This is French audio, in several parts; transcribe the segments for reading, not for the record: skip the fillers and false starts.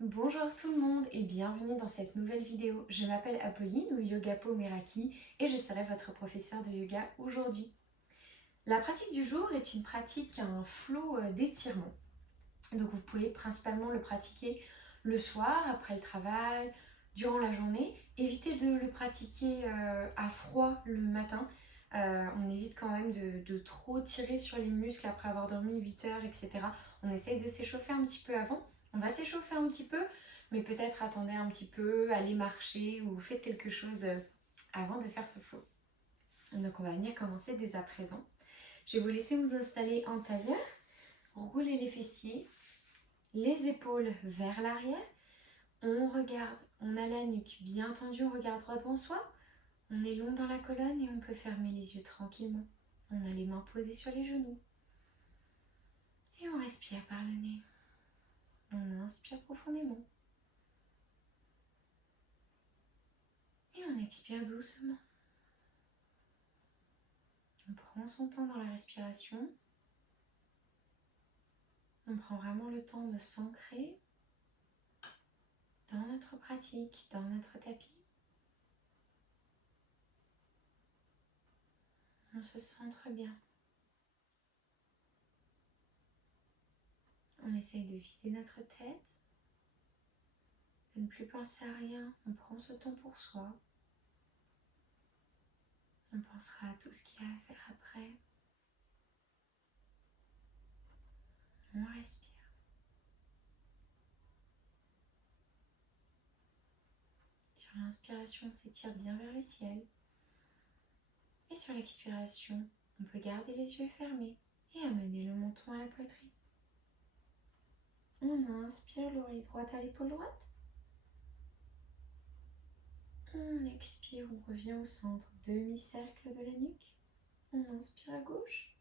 Bonjour tout le monde et bienvenue dans cette nouvelle vidéo. Je m'appelle Apolline ou Yogapo Meraki et je serai votre professeur de yoga aujourd'hui. La pratique du jour est une pratique, un flow d'étirement. Donc vous pouvez principalement le pratiquer le soir, après le travail, durant la journée. Évitez de le pratiquer à froid le matin. On évite quand même de trop tirer sur les muscles après avoir dormi 8 heures, etc. On essaye de s'échauffer un petit peu avant. On va s'échauffer un petit peu, mais peut-être attendez un petit peu, allez marcher ou faites quelque chose avant de faire ce flow. Donc on va venir commencer dès à présent. Je vais vous laisser vous installer en tailleur, rouler les fessiers, les épaules vers l'arrière. On regarde, on a la nuque bien tendue, on regarde droit devant soi. On est long dans la colonne et on peut fermer les yeux tranquillement. On a les mains posées sur les genoux. Et on respire par le nez. On inspire profondément. Et on expire doucement. On prend son temps dans la respiration. On prend vraiment le temps de s'ancrer dans notre pratique, dans notre tapis. On se centre bien. On essaye de vider notre tête, de ne plus penser à rien. On prend ce temps pour soi. On pensera à tout ce qu'il y a à faire après. On respire. Sur l'inspiration, on s'étire bien vers le ciel. Et sur l'expiration, on peut garder les yeux fermés et amener le menton à la poitrine. On inspire l'oreille droite à l'épaule droite. On expire, on revient au centre, demi-cercle de la nuque. On inspire à gauche.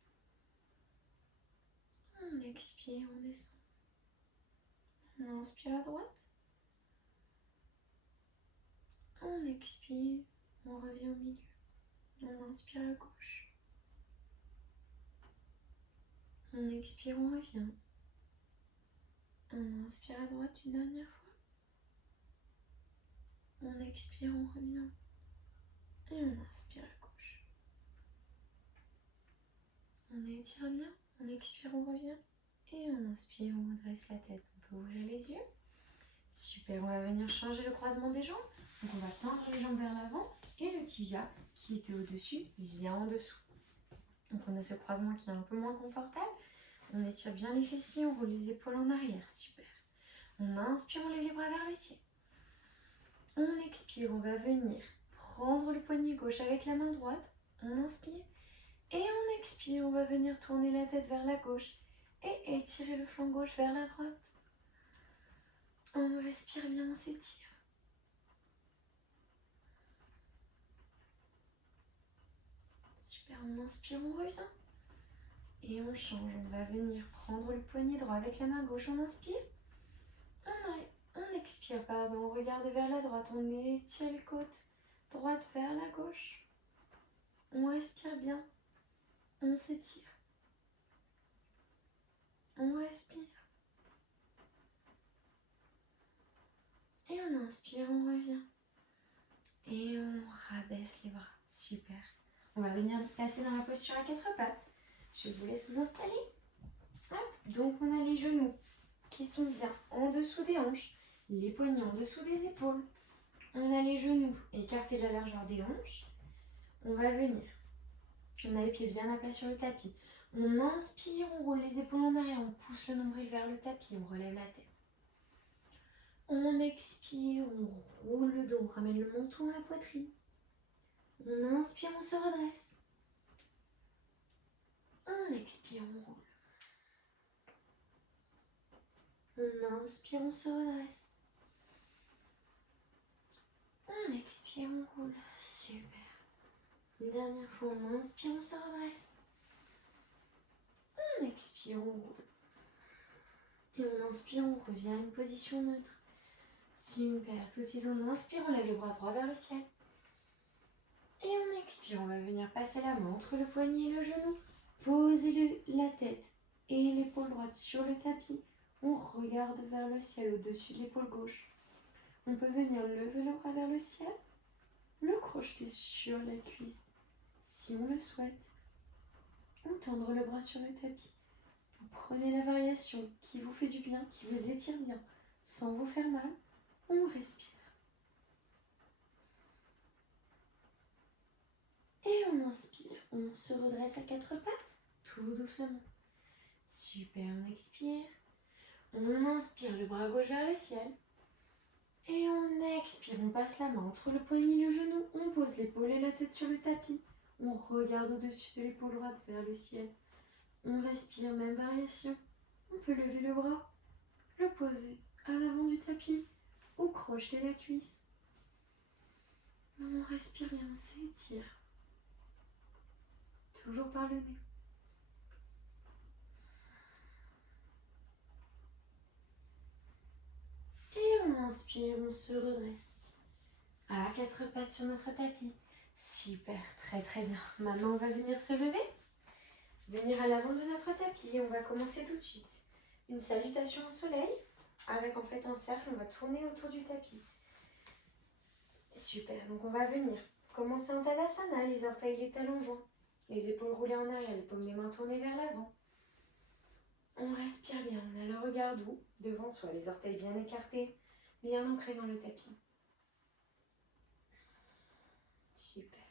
On expire, on descend. On inspire à droite. On expire, on revient au milieu. On inspire à gauche. On expire, on revient. On inspire à droite une dernière fois. On expire, on revient. Et on inspire à gauche. On étire bien. On expire, on revient. Et on inspire, on redresse la tête. On peut ouvrir les yeux. Super, on va venir changer le croisement des jambes. Donc on va tendre les jambes vers l'avant. Et le tibia qui était au-dessus vient en dessous. Donc on a ce croisement qui est un peu moins confortable. On étire bien les fessiers, on roule les épaules en arrière. Super. On inspire, on lève les bras vers le ciel. On expire, on va venir prendre le poignet gauche avec la main droite. On inspire. Et on expire, on va venir tourner la tête vers la gauche. Et étirer le flanc gauche vers la droite. On respire bien, on s'étire. Super, on inspire, on revient. Et on change, on va venir prendre le poignet droit avec la main gauche. On inspire. On expire, pardon, on regarde vers la droite. On étire les côtes. Droite vers la gauche. On respire bien. On s'étire. On respire. Et on inspire, on revient. Et on rabaisse les bras. Super. On va venir passer dans la posture à quatre pattes. Je vous laisse vous installer. Hop. Donc on a les genoux qui sont bien en dessous des hanches. Les poignets en dessous des épaules. On a les genoux écartés de la largeur des hanches. On va venir. On a les pieds bien à plat sur le tapis. On inspire, on roule les épaules en arrière. On pousse le nombril vers le tapis. On relève la tête. On expire, on roule le dos, on ramène le menton à la poitrine. On inspire, on se redresse. On expire, on roule. On inspire, on se redresse. On expire, on roule. Super. Une dernière fois, on inspire, on se redresse. On expire, on roule. Et on inspire, on revient à une position neutre. Super. Tout de suite, on inspire, on lève le bras droit vers le ciel. Et on expire, on va venir passer la main entre le poignet et le genou. Posez la tête et l'épaule droite sur le tapis. On regarde vers le ciel au-dessus de l'épaule gauche. On peut venir lever le bras vers le ciel, le crocheter sur la cuisse si on le souhaite, ou tendre le bras sur le tapis. Vous prenez la variation qui vous fait du bien, qui vous étire bien, sans vous faire mal. On respire. Et on inspire. On se redresse à quatre pattes, tout doucement. Super, on expire. On inspire le bras gauche vers le ciel. Et on expire, on passe la main entre le poignet et le genou. On pose l'épaule et la tête sur le tapis. On regarde au-dessus de l'épaule droite vers le ciel. On respire, même variation. On peut lever le bras, le poser à l'avant du tapis ou crocheter la cuisse. On respire bien, on s'étire. Toujours par le nez. Et on inspire, on se redresse. À quatre pattes sur notre tapis. Super, très très bien. Maintenant, on va venir se lever. Venir à l'avant de notre tapis. On va commencer tout de suite. Une salutation au soleil. Avec en fait un cercle, on va tourner autour du tapis. Super, donc on va venir commencer en Tadasana, les orteils, les talons joints. Les épaules roulées en arrière, les paumes des mains tournées vers l'avant. On respire bien, on a le regard doux, devant soi, les orteils bien écartés, bien ancrés dans le tapis. Super.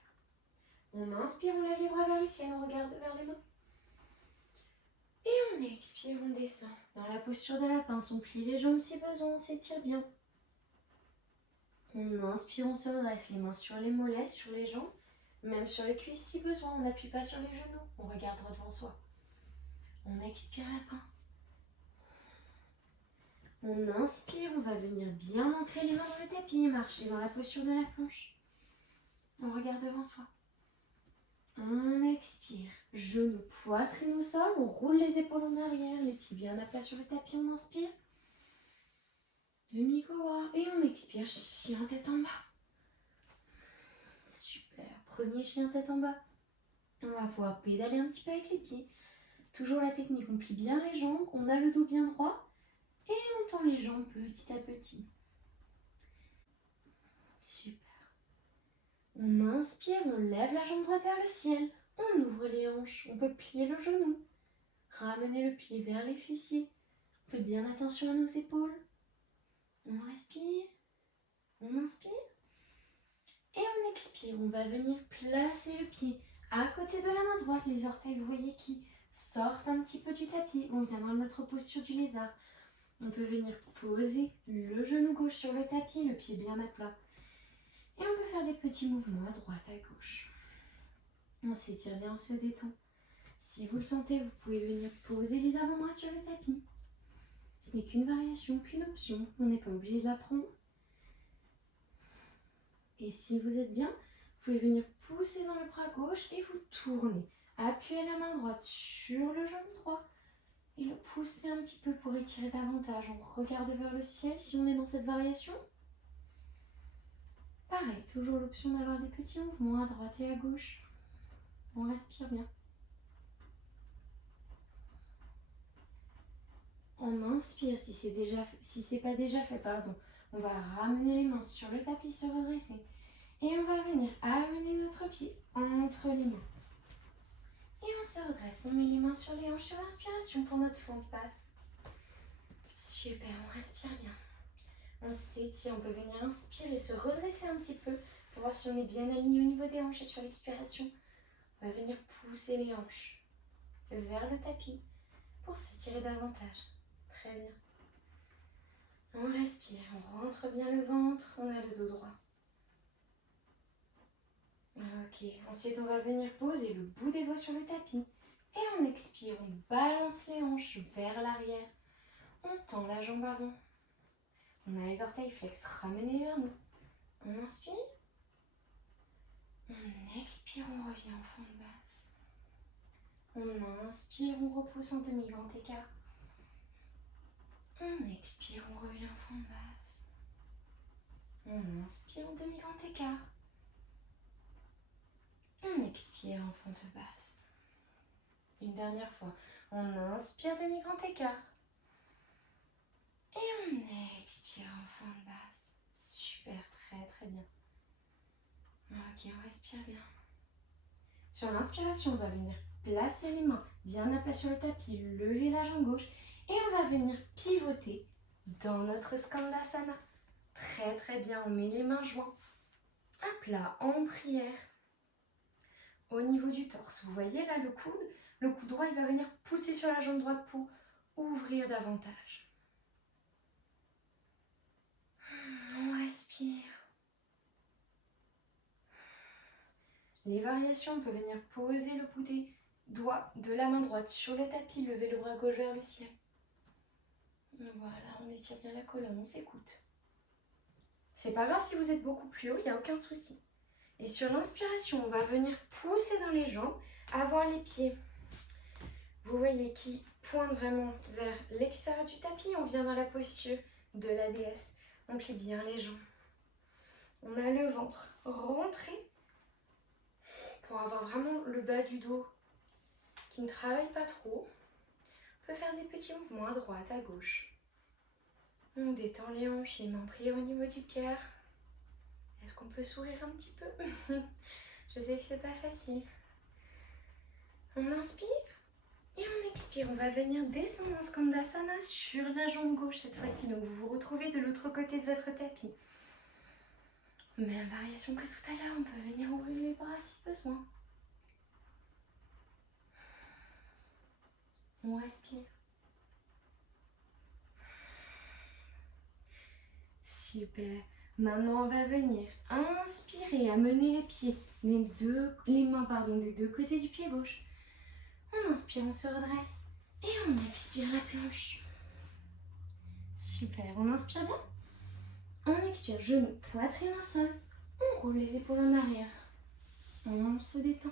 On inspire, on lève les bras vers le ciel, on regarde vers les mains. Et on expire, on descend. Dans la posture de la pince, on plie les jambes si besoin, on s'étire bien. On inspire, on se redresse, les mains sur les mollets, sur les jambes, même sur les cuisses si besoin, on n'appuie pas sur les genoux, on regarde droit devant soi. On expire la pince. On inspire, on va venir bien ancrer les mains dans le tapis et marcher dans la posture de la planche. On regarde devant soi. On expire, genoux, poitrine au sol, on roule les épaules en arrière, les pieds bien à plat sur le tapis, on inspire. Demi-cobra et on expire, chien tête en bas. Super, premier chien tête en bas. On va pouvoir pédaler un petit peu avec les pieds. Toujours la technique, on plie bien les jambes, on a le dos bien droit et on tend les jambes petit à petit. Super. On inspire, on lève la jambe droite vers le ciel, on ouvre les hanches, on peut plier le genou, ramener le pied vers les fessiers. On fait bien attention à nos épaules. On respire, on inspire et on expire. On va venir placer le pied à côté de la main droite, les orteils, vous voyez, qui sortent un petit peu du tapis. On vient dans notre posture du lézard. On peut venir poser le genou gauche sur le tapis, le pied bien à plat. Et on peut faire des petits mouvements à droite, à gauche. On s'étire bien, on se détend. Si vous le sentez, vous pouvez venir poser les avant-bras sur le tapis. Ce n'est qu'une variation, qu'une option. On n'est pas obligé de la prendre. Et si vous êtes bien, vous pouvez venir pousser dans le bras gauche et vous tourner. Appuyez la main droite sur le genou droit et le pousser un petit peu pour étirer davantage. On regarde vers le ciel si on est dans cette variation. Pareil, toujours l'option d'avoir des petits mouvements à droite et à gauche. On respire bien. On inspire, si c'est pas déjà fait, pardon. On va ramener les mains sur le tapis, se redresser. Et on va venir amener notre pied entre les mains. Et on se redresse, on met les mains sur les hanches sur l'inspiration pour notre fond de passe. Super, on respire bien. On s'étire, on peut venir inspirer, se redresser un petit peu pour voir si on est bien aligné au niveau des hanches et sur l'expiration. On va venir pousser les hanches vers le tapis pour s'étirer davantage. Très bien. On respire, on rentre bien le ventre, on a le dos droit. Ok, ensuite on va venir poser le bout des doigts sur le tapis. Et on expire, on balance les hanches vers l'arrière. On tend la jambe avant. On a les orteils flex ramenés vers nous. On inspire. On expire, on revient en fond de basse. On inspire, on repousse en demi-grand écart. On expire, on revient en fond de basse. On inspire en demi-grand écart. On expire en fond de basse. Une dernière fois. On inspire demi-grand écart. expire en fin de basse. Super, très bien. Ok, on respire bien. Sur l'inspiration, on va venir placer les mains bien à plat sur le tapis, lever la jambe gauche et on va venir pivoter dans notre Skandasana. Très bien, on met les mains jointes. Hop là, en prière. Au niveau du torse, vous voyez là le coude droit il va venir pousser sur la jambe droite pour ouvrir davantage. On respire. Les variations, on peut venir poser le bout des doigts de la main droite sur le tapis, lever le bras gauche vers le ciel. Voilà, on étire bien la colonne, on s'écoute. C'est pas grave si vous êtes beaucoup plus haut, il n'y a aucun souci. Et sur l'inspiration, on va venir pousser dans les jambes, avoir les pieds, vous voyez, qui pointent vraiment vers l'extérieur du tapis. On vient dans la posture de la déesse. On plie bien les jambes. On a le ventre rentré pour avoir vraiment le bas du dos qui ne travaille pas trop. On peut faire des petits mouvements à droite, à gauche. On détend les hanches, les mains priées au niveau du cœur. Est-ce qu'on peut sourire un petit peu? Je sais que c'est pas facile. On inspire et on expire. On va venir descendre en Skandasana sur la jambe gauche cette fois-ci. Donc vous vous retrouvez de l'autre côté de votre tapis. Même variation que tout à l'heure, on peut venir ouvrir les bras si besoin. On respire. Super. Maintenant, on va venir inspirer, amener les pieds, les mains des deux côtés du pied gauche. On inspire, on se redresse et on expire la planche. Super. On inspire bien. On expire, genoux, poitrine au sol. On roule les épaules en arrière. On se détend.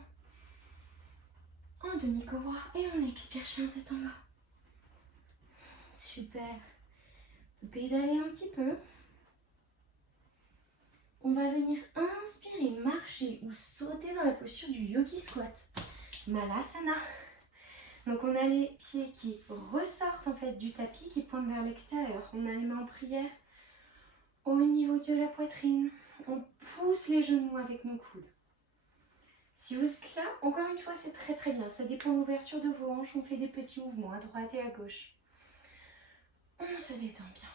En demi-cobra et on expire, chien tête en bas. Super. On peut pédaler un petit peu. On va venir inspirer, marcher ou sauter dans la posture du Yogi Squat. Malasana. Donc on a les pieds qui ressortent en fait du tapis, qui pointent vers l'extérieur. On a les mains en prière au niveau de la poitrine. On pousse les genoux avec nos coudes. Si vous êtes là, encore une fois, c'est très bien. Ça dépend de l'ouverture de vos hanches. On fait des petits mouvements à droite et à gauche. On se détend bien.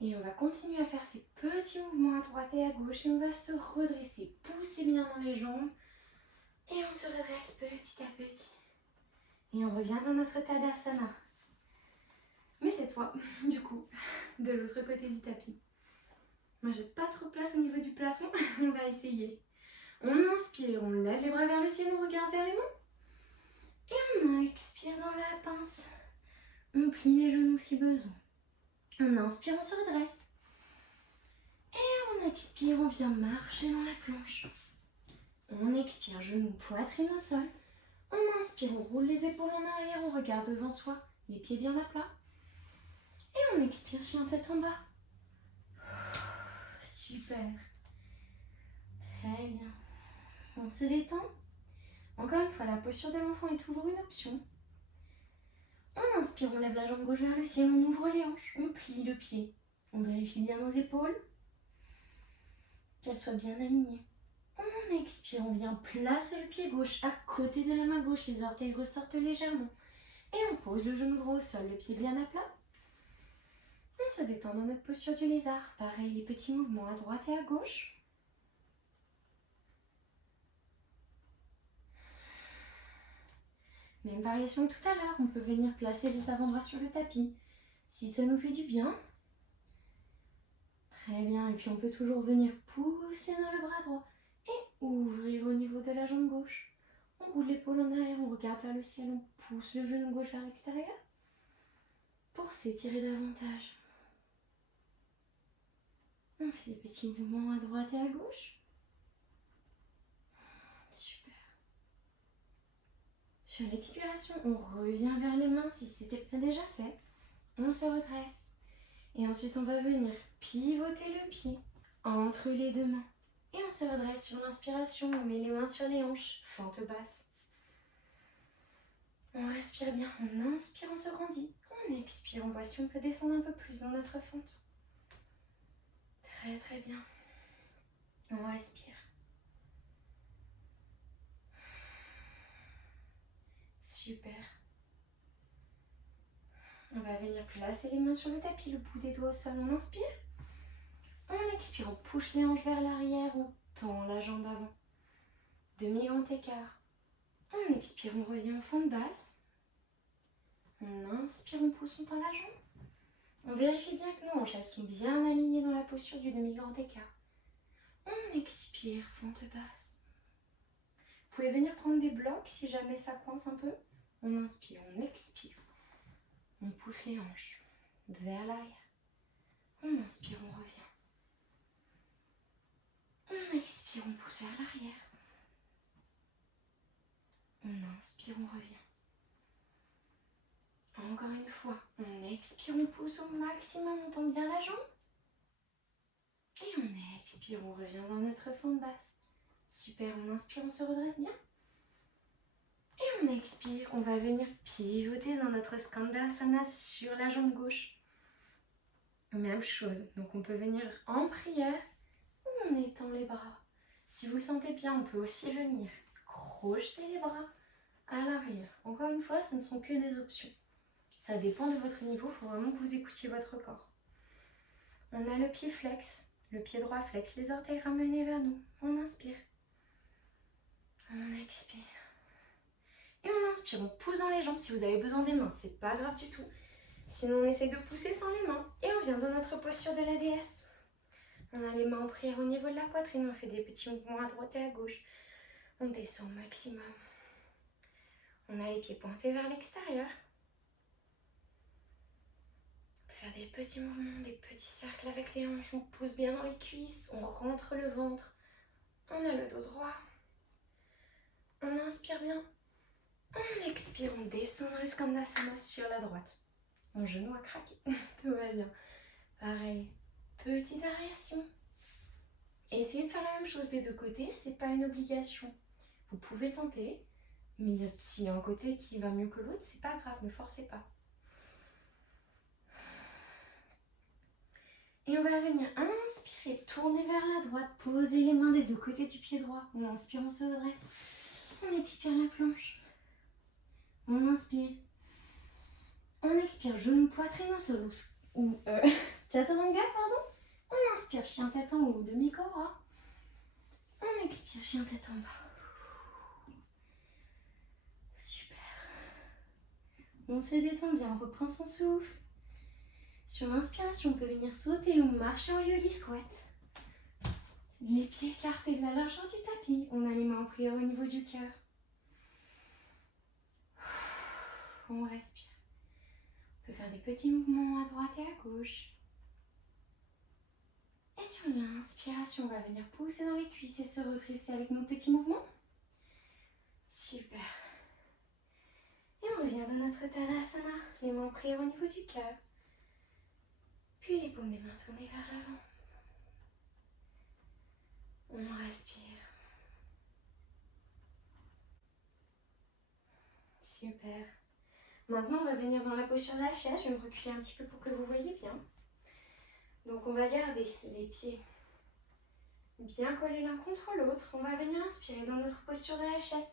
Et on va continuer à faire ces petits mouvements à droite et à gauche. Et on va se redresser, pousser bien dans les jambes. Et on se redresse petit à petit. Et on revient dans notre Tadasana. Mais cette fois, du coup, de l'autre côté du tapis. Moi, j'ai pas trop de place au niveau du plafond. On va essayer. On inspire, on lève les bras vers le ciel, on regarde vers les mains. Et on expire dans la pince. On plie les genoux si besoin. On inspire, on se redresse. Et on expire, on vient marcher dans la planche. On expire, genoux, poitrine au sol. On inspire, on roule les épaules en arrière, on regarde devant soi, les pieds bien à plat. Et on expire, chien tête en bas. Super. Très bien. On se détend. Encore une fois, la posture de l'enfant est toujours une option. On inspire, on lève la jambe gauche vers le ciel, on ouvre les hanches, on plie le pied. On vérifie bien nos épaules, qu'elles soient bien alignées. On expire, on vient placer le pied gauche à côté de la main gauche, les orteils ressortent légèrement. Et on pose le genou droit au sol, le pied bien à plat. On se détend dans notre posture du lézard. Pareil, les petits mouvements à droite et à gauche. Même variation que tout à l'heure, on peut venir placer les avant-bras sur le tapis, si ça nous fait du bien. Très bien, et puis on peut toujours venir pousser dans le bras droit et ouvrir au niveau de la jambe gauche. On roule l'épaule en arrière, on regarde vers le ciel, on pousse le genou gauche vers l'extérieur pour s'étirer davantage. On fait des petits mouvements à droite et à gauche. Super. Sur l'expiration, on revient vers les mains si c'était pas déjà fait. On se redresse. Et ensuite, on va venir pivoter le pied entre les deux mains. Et on se redresse sur l'inspiration. On met les mains sur les hanches. Fente basse. On respire bien. On inspire, on se grandit. On expire, on voit si on peut descendre un peu plus dans notre fente. Très très bien. On respire. Super. On va venir placer les mains sur le tapis, le bout des doigts au sol. On inspire. On expire, on pousse les hanches vers l'arrière, on tend la jambe avant. Demi-grand écart. On expire, on revient en fente basse. On inspire, on pousse, on tend la jambe. On vérifie bien que nos hanches elles sont bien alignées dans la posture du demi-grand écart. On expire, fente basse. Vous pouvez venir prendre des blocs si jamais ça coince un peu. On inspire, on expire. On pousse les hanches vers l'arrière. On inspire, on revient. On expire, on pousse vers l'arrière. On inspire, on revient. Encore une fois, on expire, on pousse au maximum, on tend bien la jambe. Et on expire, on revient dans notre fente basse. Super, on inspire, on se redresse bien. Et on expire, on va venir pivoter dans notre Skandasana sur la jambe gauche. Même chose, donc on peut venir en prière ou on étend les bras. Si vous le sentez bien, on peut aussi venir crocheter les bras à l'arrière. Encore une fois, ce ne sont que des options. Ça dépend de votre niveau, il faut vraiment que vous écoutiez votre corps. On a le pied flex, le pied droit flex, les orteils ramenés vers nous. On inspire. On expire. Et on inspire, on pousse dans les jambes. Si vous avez besoin des mains, c'est pas grave du tout. Sinon, on essaye de pousser sans les mains. Et on vient dans notre posture de la déesse. On a les mains en prière au niveau de la poitrine. On fait des petits mouvements à droite et à gauche. On descend au maximum. On a les pieds pointés vers l'extérieur. Faire des petits mouvements, des petits cercles avec les hanches, on pousse bien dans les cuisses, on rentre le ventre, on a le dos droit, on inspire bien, on expire, on descend dans le Skandasana sur la droite. Mon genou a craqué, tout va bien. Pareil, petite variation. Essayez de faire la même chose des deux côtés, c'est pas une obligation. Vous pouvez tenter, mais s'il y a un côté qui va mieux que l'autre, c'est pas grave, ne forcez pas. Et on va venir inspirer, tourner vers la droite, poser les mains des deux côtés du pied droit. On inspire, on se redresse. On expire la planche. On inspire. On expire, genou, poitrine au sol ou chaturanga, pardon. On inspire, chien tête en haut, demi-cobra. On expire, chien tête en bas. Super. On se détend bien, on reprend son souffle. Sur l'inspiration, on peut venir sauter ou marcher en yogi squat. Les pieds écartés de la largeur du tapis. On a les mains en prière au niveau du cœur. On respire. On peut faire des petits mouvements à droite et à gauche. Et sur l'inspiration, on va venir pousser dans les cuisses et se redresser avec nos petits mouvements. Super. Et on revient dans notre Tadasana. Les mains en prière au niveau du cœur. Puis les paumes des mains tournées vers l'avant. On respire. Super. Maintenant, on va venir dans la posture de la chaise. Je vais me reculer un petit peu pour que vous voyez bien. Donc, on va garder les pieds bien collés l'un contre l'autre. On va venir inspirer dans notre posture de la chaise.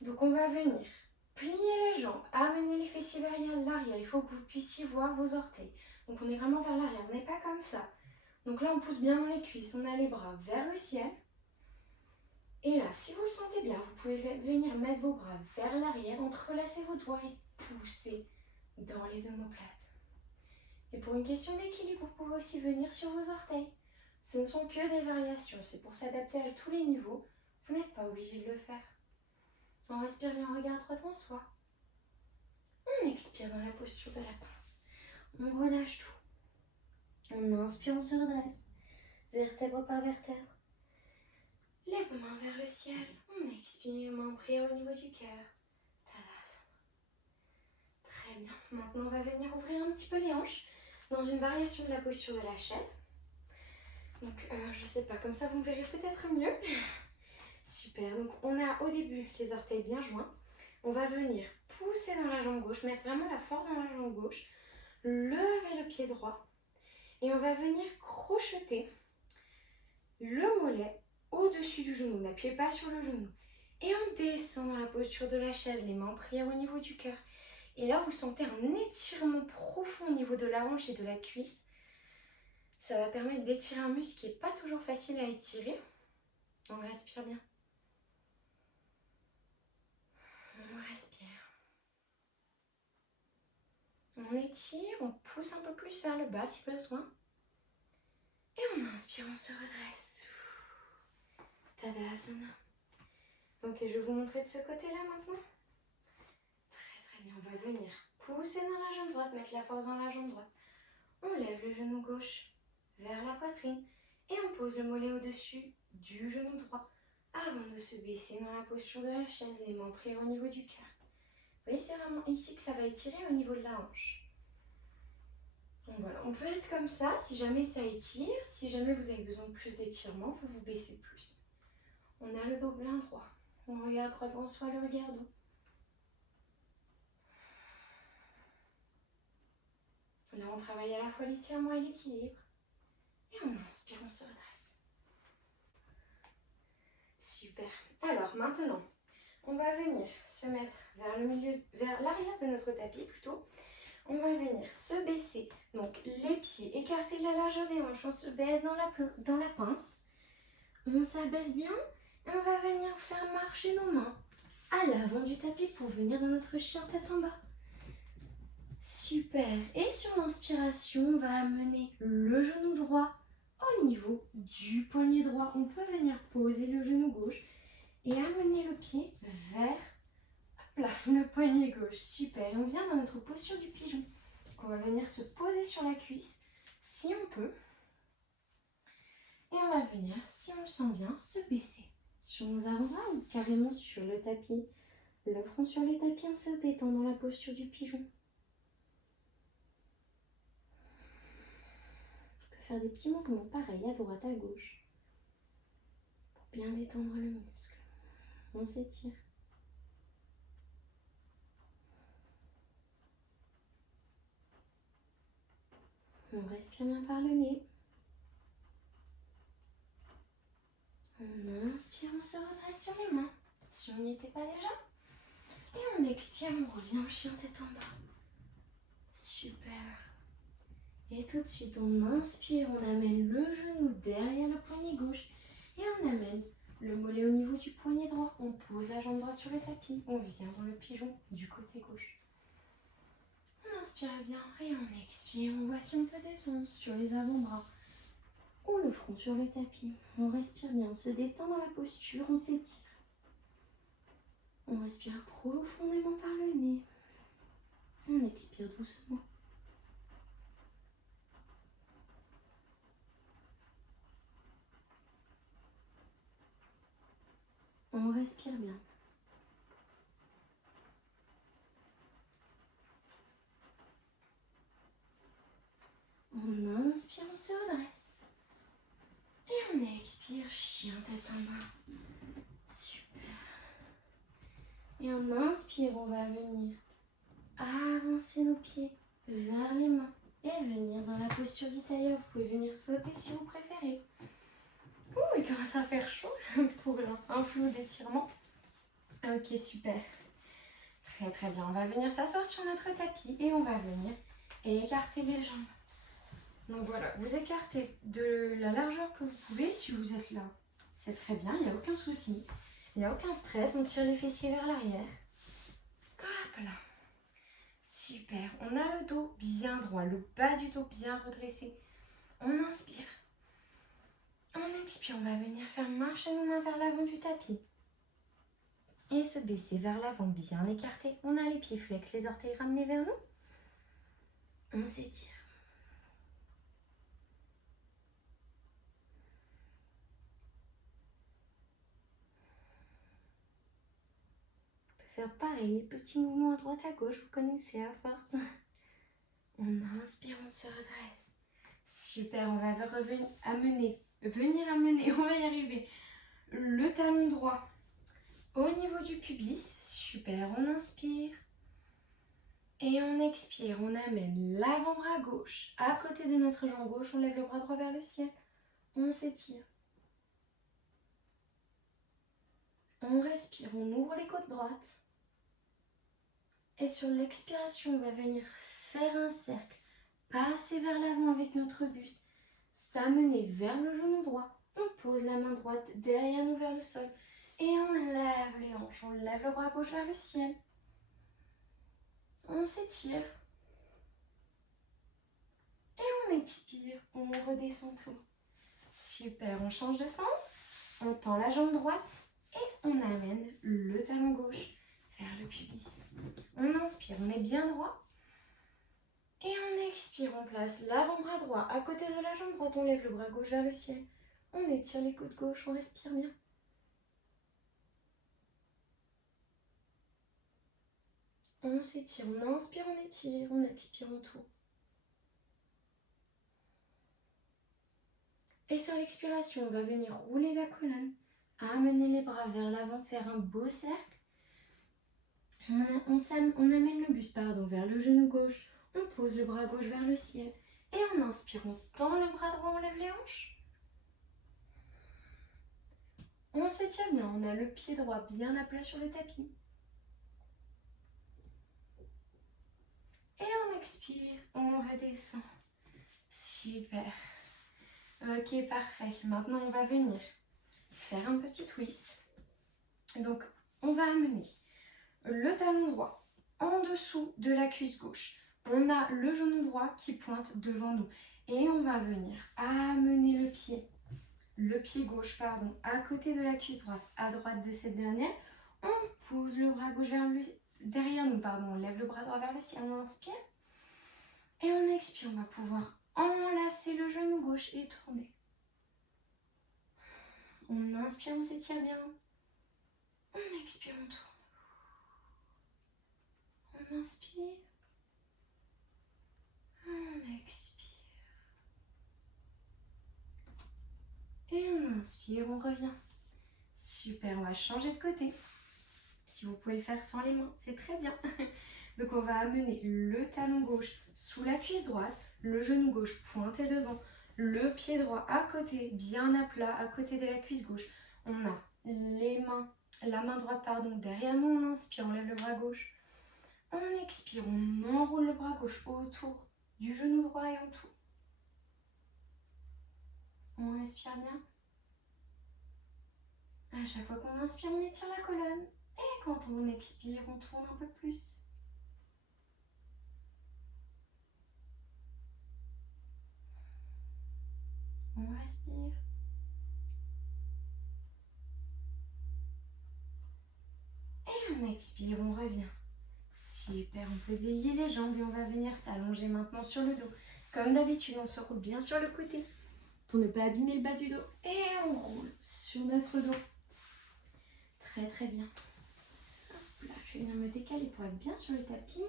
Donc, on va venir plier les jambes, amener les fessiers vers l'arrière. Il faut que vous puissiez voir vos orteils. Donc, on est vraiment vers l'arrière. On n'est pas comme ça. Donc là, on pousse bien dans les cuisses. On a les bras vers le ciel. Et là, si vous le sentez bien, vous pouvez venir mettre vos bras vers l'arrière, entrelacer vos doigts et pousser dans les omoplates. Et pour une question d'équilibre, vous pouvez aussi venir sur vos orteils. Ce ne sont que des variations, c'est pour s'adapter à tous les niveaux. Vous n'êtes pas obligé de le faire. On respire bien, on regarde droit en soi. On expire dans la posture de la pince. On relâche tout. On inspire, on se redresse. Vertèbre par vertèbre. Les mains vers le ciel. On expire, main en prière au niveau du cœur. Tadasana. Très bien. Maintenant, on va venir ouvrir un petit peu les hanches dans une variation de la posture de la chaise. Donc, je sais pas, comme ça vous me verrez peut-être mieux. Super. Donc, on a au début les orteils bien joints. On va venir pousser dans la jambe gauche, mettre vraiment la force dans la jambe gauche, lever le pied droit et on va venir crocheter le mollet au-dessus du genou. N'appuyez pas sur le genou. Et on descend dans la posture de la chaise, les mains en prière au niveau du cœur. Et là, vous sentez un étirement profond au niveau de la hanche et de la cuisse. Ça va permettre d'étirer un muscle qui n'est pas toujours facile à étirer. On respire bien. On respire. On étire, on pousse un peu plus vers le bas si besoin. Et on inspire, on se redresse. Tadasana. Ok, je vais vous montrer de ce côté-là maintenant. Très bien, on va venir pousser dans la jambe droite, mettre la force dans la jambe droite. On lève le genou gauche vers la poitrine et on pose le mollet au-dessus du genou droit avant de se baisser dans la posture de la chaise, les mains prises au niveau du cœur. Vous voyez, c'est vraiment ici que ça va étirer au niveau de la hanche. Donc voilà, on peut être comme ça si jamais ça étire. Si jamais vous avez besoin de plus d'étirement, vous vous baissez plus. On a le dos bien droit. On regarde droit devant soi, le regard doux. Là, on travaille à la fois l'étirement et l'équilibre. Et on inspire, on se redresse. Super. Alors maintenant, on va venir se mettre vers le milieu, vers l'arrière de notre tapis plutôt. On va venir se baisser, donc les pieds écartés de la largeur des hanches, on se baisse dans la pince. On s'abaisse bien et on va venir faire marcher nos mains à l'avant du tapis pour venir dans notre chien tête en bas. Super. Et sur l'inspiration, on va amener le genou droit au niveau du poignet droit. On peut venir poser le genou gauche et amener le pied vers là, le poignet gauche. Super. Et on vient dans notre posture du pigeon. Donc on va venir se poser sur la cuisse si on peut. Et on va venir, si on le sent bien, se baisser sur nos avant-bras ou carrément sur le tapis. Le front sur les tapis, on se détend dans la posture du pigeon. On peut faire des petits mouvements pareils à droite, à gauche. Pour bien détendre le muscle. On s'étire. On respire bien par le nez. On inspire, on se redresse sur les mains, si on n'y était pas déjà. Et on expire, on revient en chien tête en bas. Super. Et tout de suite, on inspire, on amène le genou derrière le poignet gauche. Et on amène le mollet au niveau du poignet droit. On pose la jambe droite sur le tapis. On vient dans le pigeon du côté gauche. On inspire bien et on expire. On voit si on peut descendre sur les avant-bras ou le front sur le tapis. On respire bien, on se détend dans la posture, on s'étire. On respire profondément par le nez. On expire doucement. On respire bien. On inspire, on se redresse. Et on expire, chien tête en bas. Super. Et on inspire, on va venir avancer nos pieds vers les mains et venir dans la posture du tailleur. Vous pouvez venir sauter si vous préférez. Ouh, il commence à faire chaud pour un flot d'étirement. Ok, super. Très bien. On va venir s'asseoir sur notre tapis et on va venir écarter les jambes. Donc voilà, vous écartez de la largeur que vous pouvez si vous êtes là. C'est très bien, il n'y a aucun souci. Il n'y a aucun stress, on tire les fessiers vers l'arrière. Hop là. Super, on a le dos bien droit, le bas du dos bien redressé. On inspire. On expire, on va venir faire marcher nos mains vers l'avant du tapis. Et se baisser vers l'avant, bien écarté. On a les pieds flex, les orteils ramenés vers nous. On s'étire. Faire pareil, les petits mouvements à droite à gauche, vous connaissez à force. On inspire, on se redresse. Super, on va venir amener, on va y arriver. Le talon droit au niveau du pubis. Super, on inspire. Et on expire, on amène l'avant-bras gauche à côté de notre jambe gauche, on lève le bras droit vers le ciel, on s'étire. On respire, on ouvre les côtes droites. Et sur l'expiration, on va venir faire un cercle, passer vers l'avant avec notre buste, s'amener vers le genou droit. On pose la main droite derrière nous vers le sol et on lève les hanches, on lève le bras gauche vers le ciel. On s'étire. Et on expire, on redescend tout. Super, on change de sens. On tend la jambe droite et on amène le talon gauche vers le pubis. On inspire, on est bien droit. Et on expire, on place l'avant-bras droit à côté de la jambe droite. On lève le bras gauche vers le ciel. On étire les côtes gauche, on respire bien. On s'étire, on inspire, on étire, on expire, on tourne. Et sur l'expiration, on va venir rouler la colonne, amener les bras vers l'avant, faire un beau cercle. On amène le buste vers le genou gauche, on pose le bras gauche vers le ciel. Et on inspire, on tend le bras droit, on lève les hanches. On s'étire bien, on a le pied droit bien à plat sur le tapis. Et on expire, on redescend. Super. Ok, parfait. Maintenant, on va venir faire un petit twist. Donc, on va amener le talon droit en dessous de la cuisse gauche. On a le genou droit qui pointe devant nous. Et on va venir amener le pied gauche, à côté de la cuisse droite, à droite de cette dernière. On pose le bras gauche derrière nous, on lève le bras droit vers le ciel, on inspire. Et on expire, on va pouvoir enlacer le genou gauche et tourner. On inspire, on s'étire bien. On expire, on tourne. On inspire. On expire. Et on inspire, on revient. Super, on va changer de côté. Si vous pouvez le faire sans les mains, c'est très bien. Donc on va amener le talon gauche sous la cuisse droite, le genou gauche pointé devant, le pied droit à côté, bien à plat, à côté de la cuisse gauche. On a la main droite derrière nous, on inspire, on lève le bras gauche. On expire, on enroule le bras gauche autour du genou droit et on tourne. On respire bien. À chaque fois qu'on inspire, on étire la colonne. Et quand on expire, on tourne un peu plus. On respire. Et on expire, on revient. Super, on peut délier les jambes et on va venir s'allonger maintenant sur le dos. Comme d'habitude, on se roule bien sur le côté pour ne pas abîmer le bas du dos. Et on roule sur notre dos. Très très bien. Hop là, je vais venir me décaler pour être bien sur le tapis.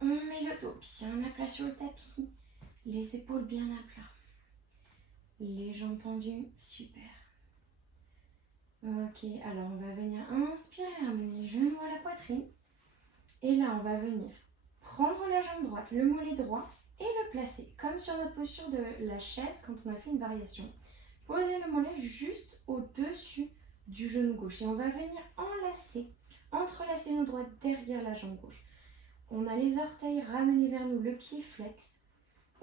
On met le dos bien à plat sur le tapis. Les épaules bien à plat. Les jambes tendues, super. Ok, alors on va venir inspirer, amener les genoux à la poitrine. Et là, on va venir prendre la jambe droite, le mollet droit, et le placer, comme sur notre posture de la chaise quand on a fait une variation. Poser le mollet juste au-dessus du genou gauche. Et on va venir entrelacer nos doigts derrière la jambe gauche. On a les orteils ramenés vers nous, le pied flex.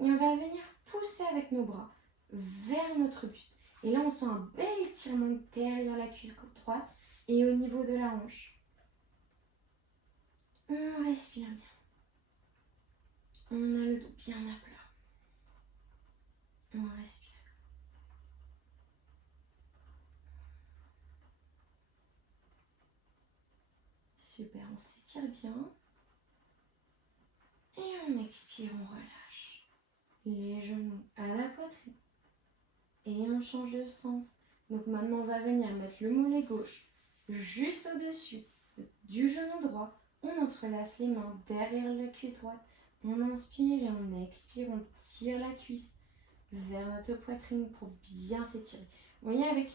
Et on va venir pousser avec nos bras vers notre buste. Et là, on sent un bel étirement derrière la cuisse droite et au niveau de la hanche. On respire bien. On a le dos bien à plat. On respire. Super, on s'étire bien. Et on expire, on relâche. Les genoux à la poitrine. Et on change de sens. Donc maintenant, on va venir mettre le mollet gauche juste au-dessus du genou droit. On entrelace les mains derrière la cuisse droite. On inspire et on expire, on tire la cuisse vers notre poitrine pour bien s'étirer. Vous voyez,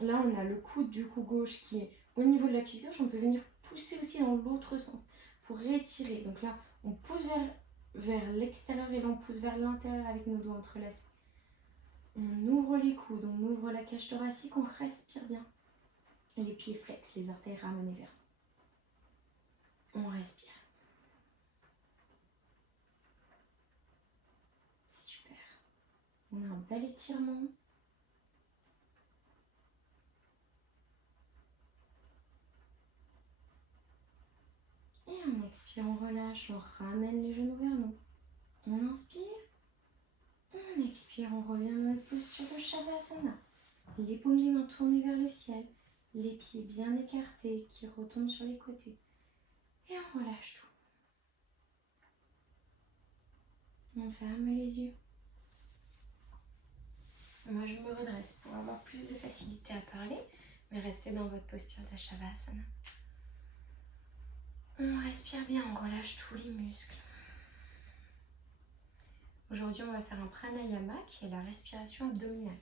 là, on a le coude du cou gauche qui est au niveau de la cuisse gauche. On peut venir pousser aussi dans l'autre sens pour étirer. Donc là, on pousse vers l'extérieur et là, on pousse vers l'intérieur avec nos doigts entrelacés. On ouvre les coudes, on ouvre la cage thoracique, on respire bien. Les pieds flex, les orteils ramenés vers nous. On respire. Super. On a un bel étirement. Et on expire, on relâche, on ramène les genoux vers nous. On inspire. On expire, on revient à notre posture de Shavasana. Les paumes des mains tournées vers le ciel. Les pieds bien écartés qui retombent sur les côtés. Et on relâche tout. On ferme les yeux. Moi, je me redresse pour avoir plus de facilité à parler, mais restez dans votre posture de Shavasana. On respire bien, on relâche tous les muscles. Aujourd'hui, on va faire un pranayama qui est la respiration abdominale.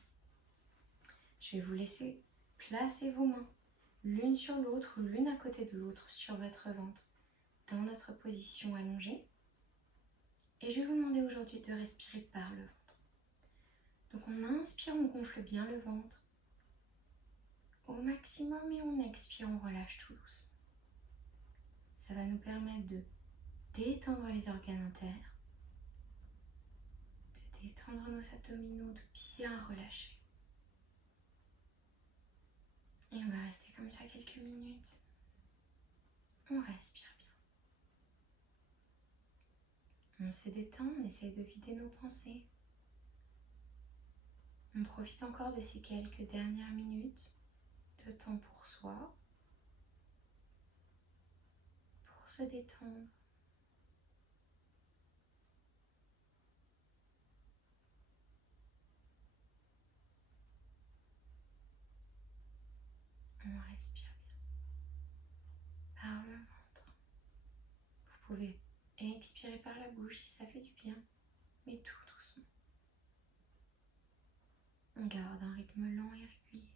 Je vais vous laisser placer vos mains l'une sur l'autre ou l'une à côté de l'autre sur votre ventre dans notre position allongée. Et je vais vous demander aujourd'hui de respirer par le ventre. Donc on inspire, on gonfle bien le ventre au maximum et on expire, on relâche tout doucement. Ça va nous permettre de détendre les organes internes, de détendre nos abdominaux, de bien relâcher. Et on va rester comme ça quelques minutes. On respire bien. On se détend, on essaie de vider nos pensées. On profite encore de ces quelques dernières minutes de temps pour soi, pour se détendre. On respire bien par le ventre. Vous pouvez expirer par la bouche si ça fait du bien, mais tout doucement. On garde un rythme lent et régulier.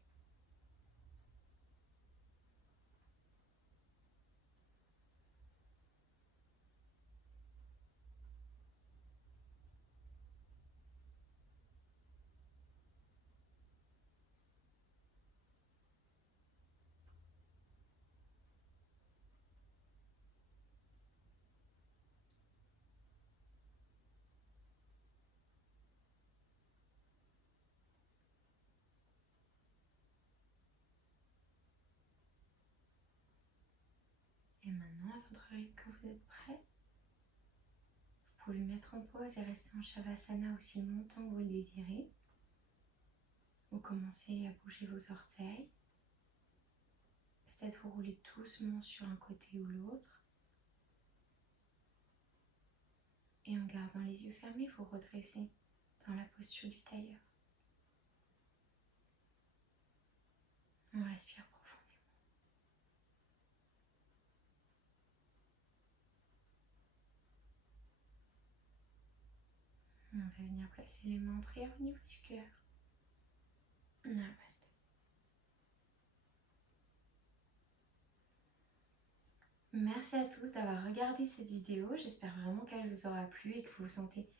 Et maintenant, à votre rythme, quand vous êtes prêt, vous pouvez mettre en pause et rester en Shavasana aussi longtemps que vous le désirez. Vous commencez à bouger vos orteils. Peut-être vous roulez doucement sur un côté ou l'autre. Et en gardant les yeux fermés, vous redressez dans la posture du tailleur. On respire profondément. On va venir placer les mains en prière au niveau du cœur. Namaste. Merci à tous d'avoir regardé cette vidéo. J'espère vraiment qu'elle vous aura plu et que vous vous sentez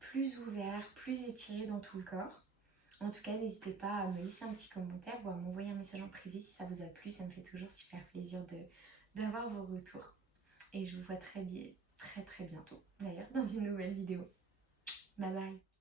plus ouvert, plus étiré dans tout le corps. En tout cas, n'hésitez pas à me laisser un petit commentaire ou à m'envoyer un message en privé si ça vous a plu. Ça me fait toujours super plaisir d'avoir vos retours. Et je vous vois très bientôt, d'ailleurs, dans une nouvelle vidéo. Bye bye.